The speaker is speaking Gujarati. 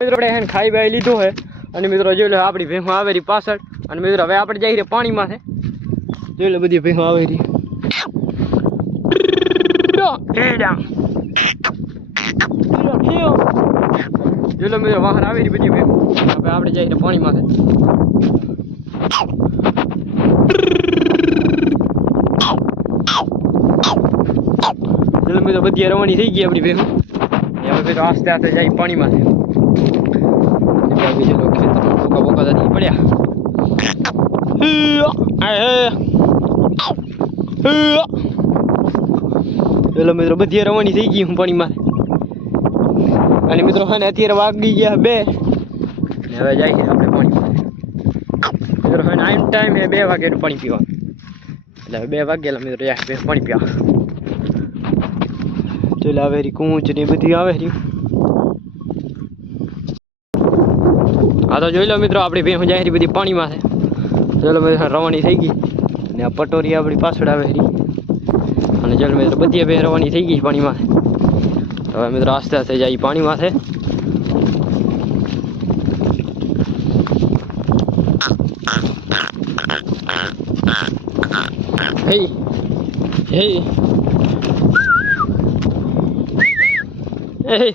મિત્રો આપણે હેન ખાઈ બાઈ લીધું હે અને મિત્રો જોઈ લો આપણી ભેંસો આવેરી પાછળ અને મિત્રો હવે આપણે જઈ રહી પાણીમાં છે જોઈ લો બધી ભેંસો આવેરી જોઈ લો મિત્રો બહાર આવેરી બધી ભેંસો હવે આપણે જઈ રહી પાણીમાં છે જોઈ લો મિત્રો બધી રવાની થઈ ગઈ આપણી ભેંસો હવે મિત્રો આસ્તે આસ્તે જાય પાણીમાં છે ચલો ખેતરમાં બોકા બોકા જતી પડ્યા ચલો મિત્રો બધી રવાની થઈ ગઈ હું પાણીમાં અને મિત્રો હા અત્યારે વાગી ગયા 2 ને હવે જાય છે આપણે પાણીમાં મિત્રો હા આઈન ટાઈમ હે 2 વાગે પાણી પીવા એટલે 2 વાગ્યા મિત્રો જાય પાણી પીવા ચલો આવે રી કૂંચ ને બધી આવે રી હા તો જોઈ લો મિત્રો આપણી ભેંસો જાય બધી પાણીમાં છે ચલો મિત્રો રવાની થઈ ગઈ અને આ પટોરી આપણી પાછળ આવે રી અને ચલો મિત્રો બધી ભેંસ રવાની થઈ ગઈ પાણીમાં તો હવે મિત્રો આસ્તે આસ્તે જાય પાણીમાં છે હે હે હે